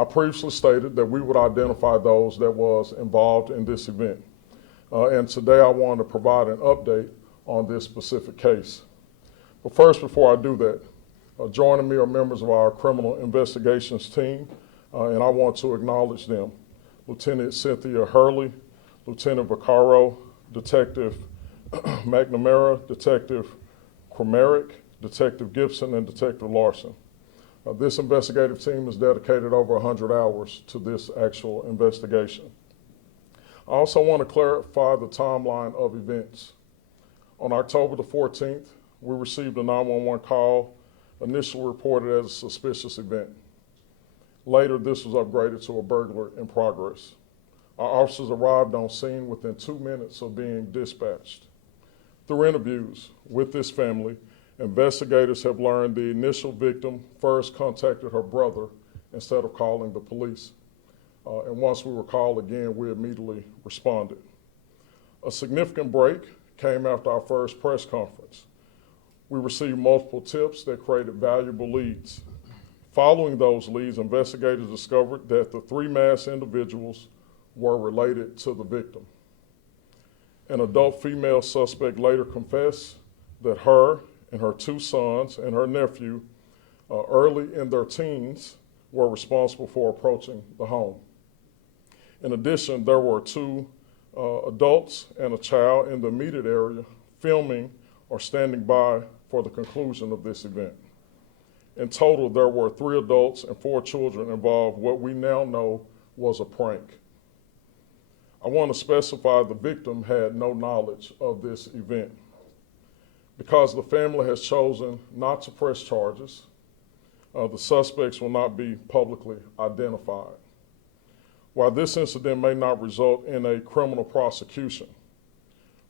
I previously stated that we would identify those that was involved in this event. And today I want to provide an update on this specific case. But first, before I do that, joining me are members of our criminal investigations team, and I want to acknowledge them. Lieutenant Cynthia Hurley, Lieutenant Vaccaro, Detective McNamara, Detective Kramerick, Detective Gibson, and Detective Larson. This investigative team has dedicated over 100 hours to this actual investigation. I also want to clarify the timeline of events. On October the 14th, we received a 911 call, initially reported as a suspicious event. Later, this was upgraded to a burglary in progress. Our officers arrived on scene within 2 minutes of being dispatched. Through interviews with this family, investigators have learned the initial victim first contacted her brother instead of calling the police. And once we were called again, we immediately responded. A significant break came after our first press conference. We received multiple tips that created valuable leads. Following those leads, investigators discovered that the 3 masked individuals were related to the victim. An adult female suspect later confessed that her and her 2 sons and her nephew, early in their teens, were responsible for approaching the home. In addition, there were 2 adults and a child in the immediate area filming or standing by for the conclusion of this event. In total, there were 3 adults and 4 children involved, what we now know was a prank. I want to specify the victim had no knowledge of this event. Because the family has chosen not to press charges, the suspects will not be publicly identified. While this incident may not result in a criminal prosecution,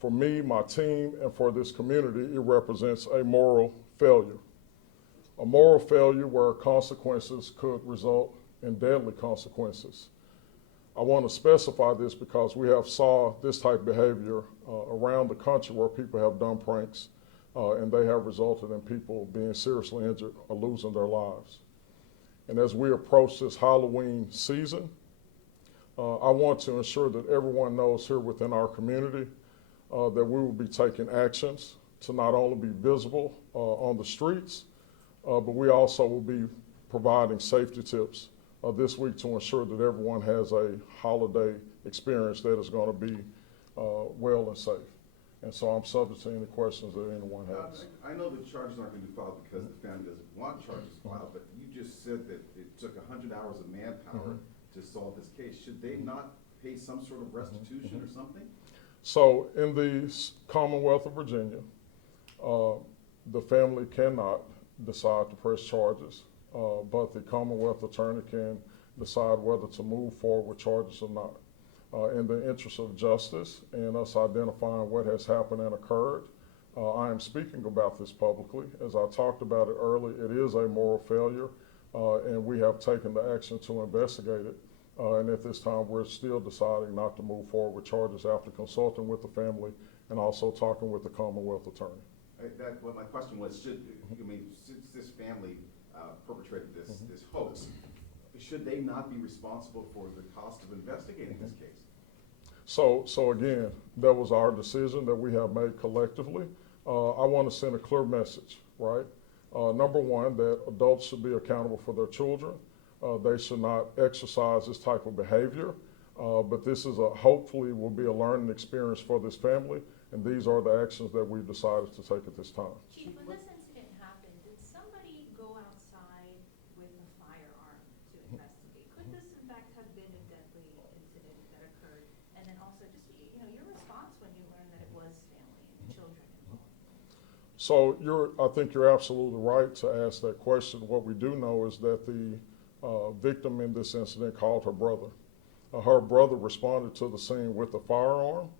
for me, my team, and for this community, it represents a moral failure. A moral failure where consequences could result in deadly consequences. I want to specify this because we have saw this type of behavior around the country where people have done pranks and they have resulted in people being seriously injured or losing their lives. And as we approach this Halloween season, I want to ensure that everyone knows here within our community that we will be taking actions to not only be visible on the streets, but we also will be providing safety tips this week to ensure that everyone has a holiday experience that is going to be well and safe. And so I'm subject to any questions that anyone has. I know the charges aren't going to be filed because the family doesn't want charges filed, but you just said that it took 100 hours of manpower to solve this case. Should they not pay some sort of restitution or something? So in the Commonwealth of Virginia, the family cannot decide to press charges, but the Commonwealth attorney can decide whether to move forward with charges or not. In the interest of justice and us identifying what has happened and occurred, I am speaking about this publicly. As I talked about it earlier, it is a moral failure, and we have taken the action to investigate it. And at this time, we're still deciding not to move forward with charges after consulting with the family and also talking with the Commonwealth attorney. Well, my question was, since this family perpetrated this hoax, should they not be responsible for the cost of investigating this case? So again, that was our decision that we have made collectively. I want to send a clear message, right? Number one, that adults should be accountable for their children. They should not exercise this type of behavior, but this is hopefully will be a learning experience for this family, and these are the actions that we've decided to take at this time. Chief, when this incident happened, did somebody go outside with a firearm to investigate? Could this in fact have been a deadly incident that occurred? And then also just, your response when you learned that it was family and children involved? So I think you're absolutely right to ask that question. What we do know is that the victim in this incident called her brother. Her brother responded to the scene with a firearm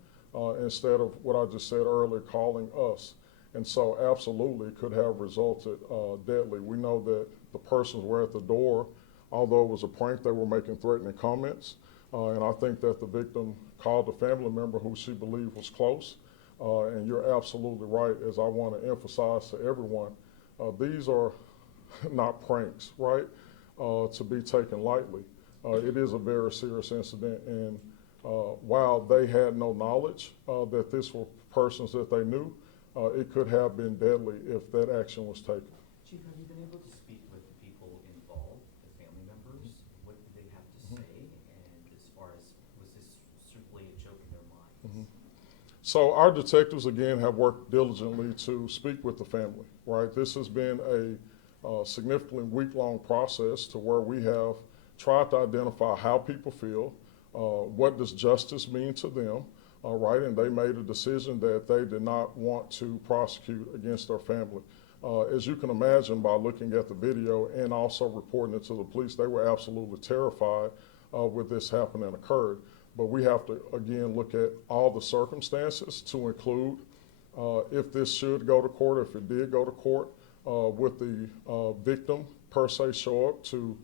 instead of what I just said earlier, calling us. And so absolutely it could have resulted deadly. We know that the persons were at the door. Although it was a prank, they were making threatening comments. And I think that the victim called a family member who she believed was close. And you're absolutely right, as I want to emphasize to everyone, these are not pranks, right? to be taken lightly. It is a very serious incident, and while they had no knowledge that this were persons that they knew, it could have been deadly if that action was taken. Chief, have you been able to speak with the people involved, the family members? What did they have to say? And as far as, was this simply a joke in their minds? So our detectives, again, have worked diligently to speak with the family, right? This has been a significantly week-long process to where we have tried to identify how people feel, what does justice mean to them, right? And they made a decision that they did not want to prosecute against their family. As you can imagine by looking at the video and also reporting it to the police, they were absolutely terrified with this happening occurred. But we have to, again, look at all the circumstances to include if this should go to court, if it did go to court, would the victim per se show up to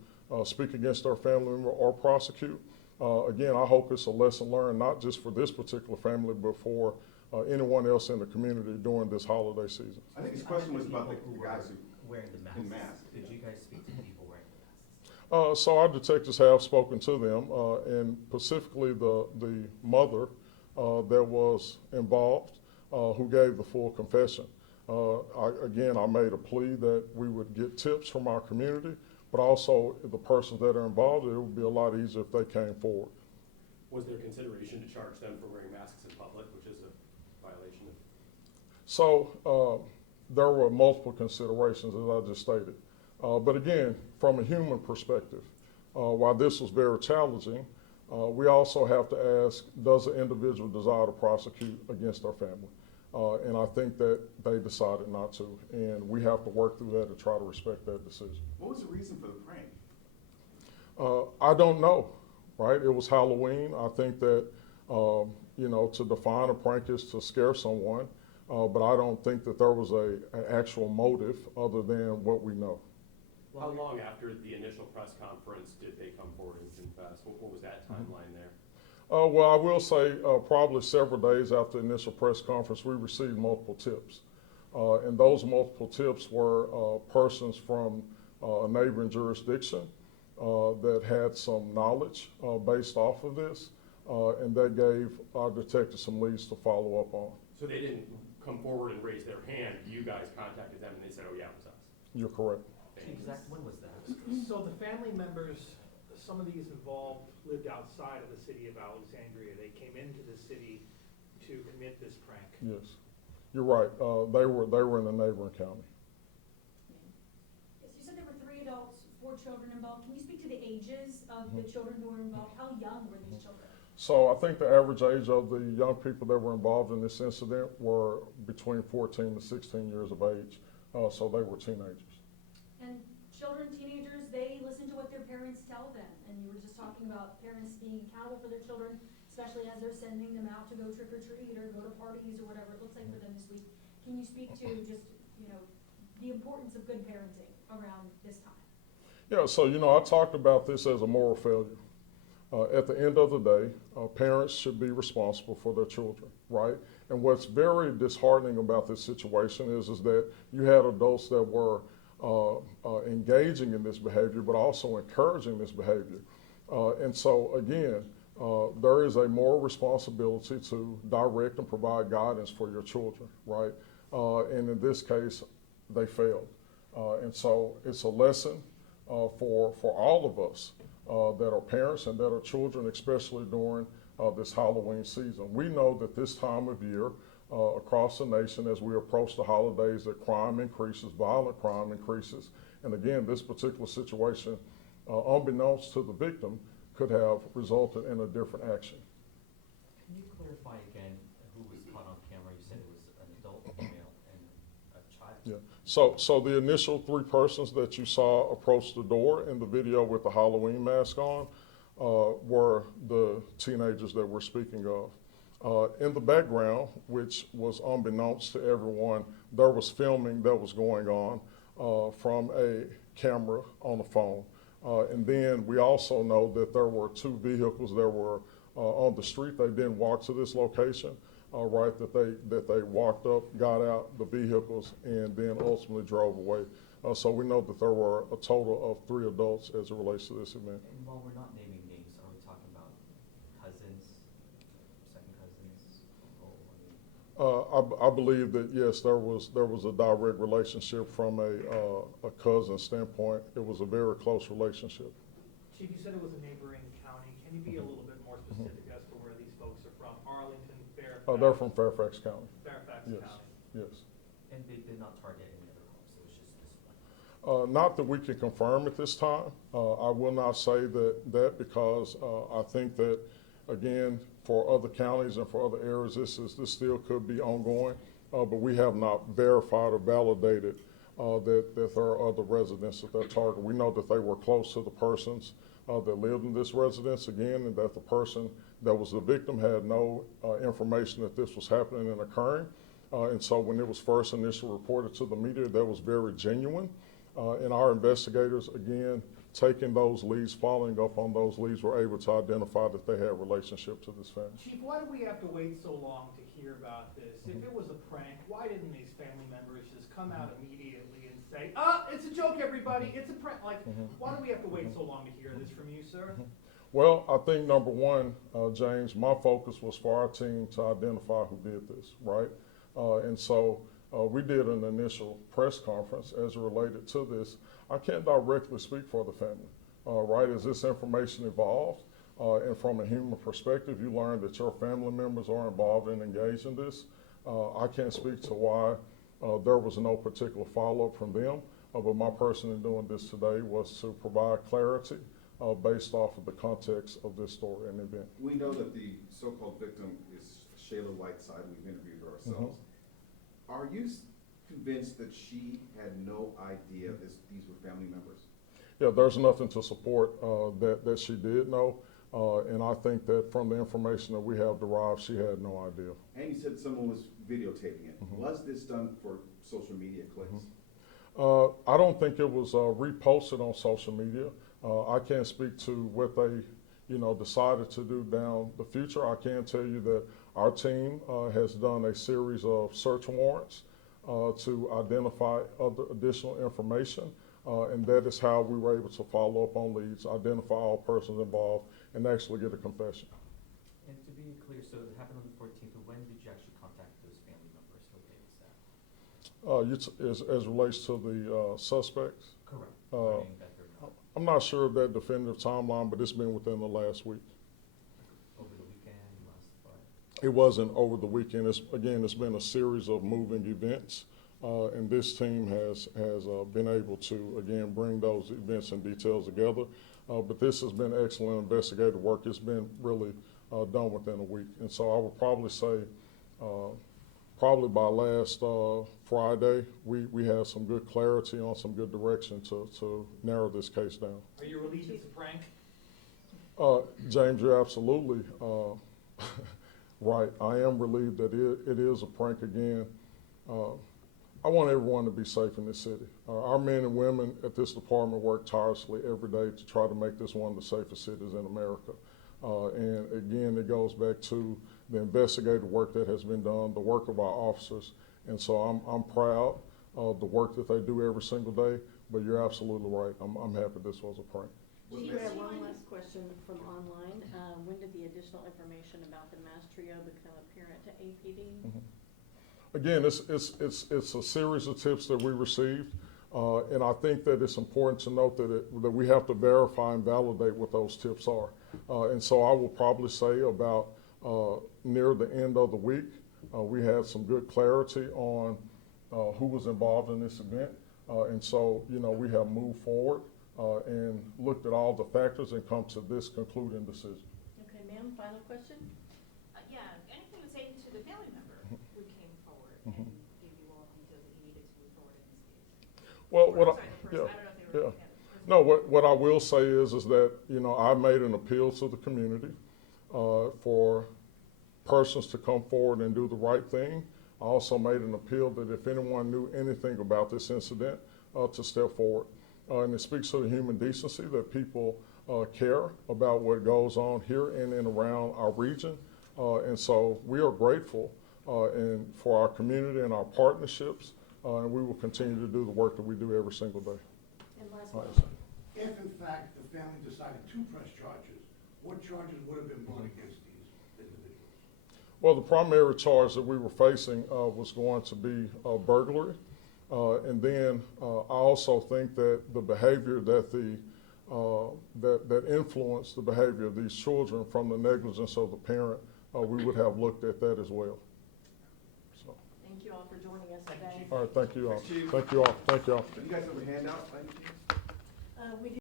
speak against their family member or prosecute? Again, I hope it's a lesson learned, not just for this particular family, but for anyone else in the community during this holiday season. I think his question was about the guys who Wearing the masks. in masks. Did you guys speak to people wearing the masks? So our detectives have spoken to them, and specifically the mother that was involved, who gave the full confession. I made a plea that we would get tips from our community, but also the persons that are involved, it would be a lot easier if they came forward. Was there consideration to charge them for wearing masks in public, which is a violation of? So there were multiple considerations, as I just stated. But again, from a human perspective, while this was very challenging, we also have to ask, does the individual desire to prosecute against their family? And I think that they decided not to, and we have to work through that to try to respect that decision. What was the reason for the prank? I don't know, right? It was Halloween. I think that, to define a prank is to scare someone, but I don't think that there was an actual motive other than what we know. How long after the initial press conference did they come forward and confess? What was that timeline there? Well, I will say probably several days after the initial press conference, we received multiple tips. And those multiple tips were persons from a neighboring jurisdiction that had some knowledge based off of this, and they gave our detectives some leads to follow up on. So they didn't come forward and raise their hand. You guys contacted them and they said, oh yeah, it was us. You're correct. Exact, when was that? So the family members, some of these involved lived outside of the city of Alexandria. They came into the city to commit this prank. Yes, you're right. They were in a neighboring county. Yes, you said there were 3 adults, 4 children involved. Can you speak to the ages of the children who were involved? How young were these children? So I think the average age of the young people that were involved in this incident were between 14 to 16 years of age. So they were teenagers. And children, teenagers, they listen to what their parents tell them. And you were just talking about parents being accountable for their children, especially as they're sending them out to go trick or treat or go to parties or whatever it looks like for them this week. Can you speak to just, the importance of good parenting around this time? Yeah, so I talked about this as a moral failure. At the end of the day, parents should be responsible for their children, right? And what's very disheartening about this situation is that you had adults that were engaging in this behavior, but also encouraging this behavior. And so again, there is a moral responsibility to direct and provide guidance for your children, right? And in this case, they failed. And so it's a lesson for all of us that are parents and that are children, especially during this Halloween season. We know that this time of year, across the nation, as we approach the holidays, that crime increases, violent crime increases. And again, this particular situation, unbeknownst to the victim, could have resulted in a different action. Can you clarify again who was caught on camera? You said it was an adult female and a child. Yeah. So the initial 3 persons that you saw approach the door in the video with the Halloween mask on were the teenagers that we're speaking of. In the background, which was unbeknownst to everyone, there was filming that was going on from a camera on the phone. And then we also know that there were 2 vehicles that were on the street. They didn't walk to this location, right, that they walked up, got out the vehicles, and then ultimately drove away. So we know that there were a total of 3 adults as it relates to this event. And while we're not naming names, are we talking about cousins, second cousins, uncle? I believe that yes, there was a direct relationship from a cousin standpoint. It was a very close relationship. Chief, you said it was a neighboring county. Can you be a little bit more specific as to where these folks are from? Arlington, Fairfax? They're from Fairfax County. Fairfax Yes. County. Yes. And they did not target any other homes, it was just this one. Not that we can confirm at this time. I will not say that because I think that, again, for other counties and for other areas, this still could be ongoing, but we have not verified or validated that there are other residents that they're targeting. We know that they were close to the persons that lived in this residence, again, and that the person that was the victim had no information that this was happening and occurring. And so when it was first initially reported to the media, that was very genuine. And our investigators, again, taking those leads, following up on those leads, were able to identify that they had a relationship to this family. Chief, why do we have to wait so long to hear about this? If it was a prank, why didn't these family members just come out immediately and say, it's a joke, everybody, it's a prank? Like, why do we have to wait so long to hear this from you, sir? Well, I think number one, James, my focus was for our team to identify who did this, right? And so we did an initial press conference as it related to this. I can't directly speak for the family, right? As this information evolved, and from a human perspective, you learn that your family members are involved and engaged in this. I can't speak to why there was no particular follow-up from them, but my person in doing this today was to provide clarity based off of the context of this story and event. We know that the so-called victim is Shayla Whiteside. We've interviewed her ourselves. Are you convinced that she had no idea these were family members? Yeah, there's nothing to support that she did know, and I think that from the information that we have derived, she had no idea. And you said someone was videotaping it. Was this done for social media clicks? I don't think it was reposted on social media. I can't speak to what they, decided to do down the future. I can tell you that our team has done a series of search warrants to identify other additional information, and that is how we were able to follow up on leads, identify all persons involved, and actually get a confession. And to be clear, so it happened on the 14th, but when did you actually contact those family members? What day was that? As relates to the suspects, Correct. Uh, Learning that they're not I'm not sure of that definitive timeline, but it's been within the last week. over the weekend, last Friday. It wasn't over the weekend. It's been a series of moving events, and this team has been able to, again, bring those events and details together. But this has been excellent investigative work. It's been really done within a week. And so I would probably say, probably by last Friday, we had some good clarity on some good direction to narrow this case down. Are you relieved it's a prank? James, you're absolutely right. I am relieved that it is a prank again. I want everyone to be safe in this city. Our men and women at this department work tirelessly every day to try to make this one of the safest cities in America. And again, it goes back to the investigative work that has been done, the work of our officers. And so I'm proud of the work that they do every single day, but you're absolutely right. I'm happy this was a prank. Chief, I have one last question from online. When did the additional information about the mass trio become apparent to APD? Again, it's a series of tips that we received, and I think that it's important to note that we have to verify and validate what those tips are. And so I will probably say about near the end of the week, we had some good clarity on who was involved in this event. And so, we have moved forward and looked at all the factors and come to this concluding decision. Okay, ma'am, final question? Yeah, anything to say to the family member who came forward and gave you all the details that you needed to move forward in this case? Well, Or, what I'm sorry, the person, I don't know if they were. No, what I will say is that, I made an appeal to the community for persons to come forward and do the right thing. I also made an appeal that if anyone knew anything about this incident, to step forward. And it speaks to the human decency that people care about what goes on here in and around our region. And so we are grateful and for our community and our partnerships and we will continue to do the work that we do every single day. And last All one. right. If in fact the family decided to press charges, what charges would have been brought against these individuals? Well, the primary charge that we were facing was going to be burglary. And then I also think that the behavior that that influenced the behavior of these children from the negligence of the parent, we would have looked at that as well. So, Thank you all for joining us Thank you, today. Chief. all right, thank you all. Thanks, Chief. Thank you all. Thank you all. Do you guys have a handout by any chance? We do